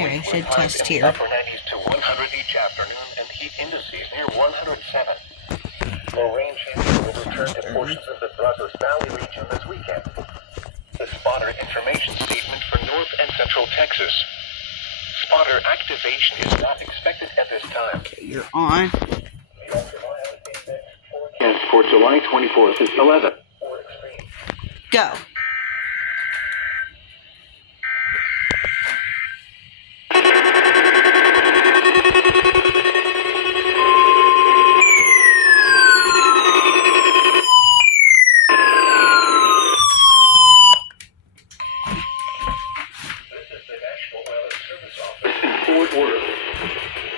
Okay, I should test here. Upper 90s to 100 each afternoon and heat indices near 107. Low rain chances will return to portions of the Brazos Valley region this weekend. The spotter information statement for North and Central Texas. Spotter activation is not expected at this time. Okay, you're on. And for July 24th is 11. Go. Fort Worth.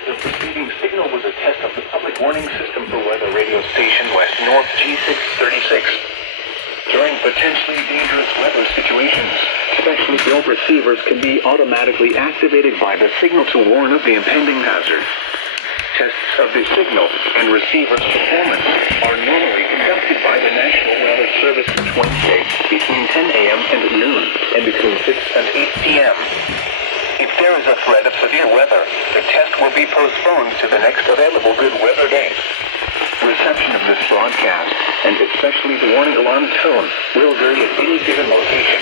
The preceding signal was a test of the public warning system for weather radio station West North G636. During potentially dangerous weather situations, specially built receivers can be automatically activated by the signal to warn of the impending hazard. Tests of the signal and receiver's performance are normally conducted by the National Weather Service each Wednesday between 10 a.m. and noon and between 6 and 8 p.m. If there is a threat of severe weather, the test will be postponed to the next available good weather day. Reception of this broadcast, and especially the warning alarm tone, will vary at any given location.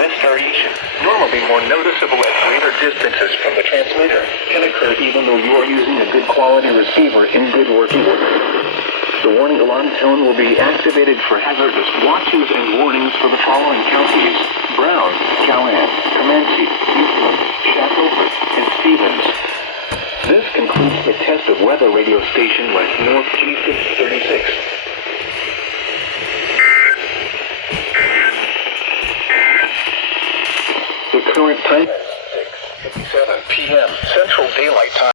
This variation, normally more noticeable at greater distances from the transmitter, can occur even though you are using a good quality receiver in good working order. The warning alarm tone will be activated for hazardous watches and warnings for the following counties: Brown, Callahan, Comanche, Houston, Shackelford, and Stevens. This concludes the test of weather radio station West North G636. The current time is 6:57 p.m. Central Daylight Time.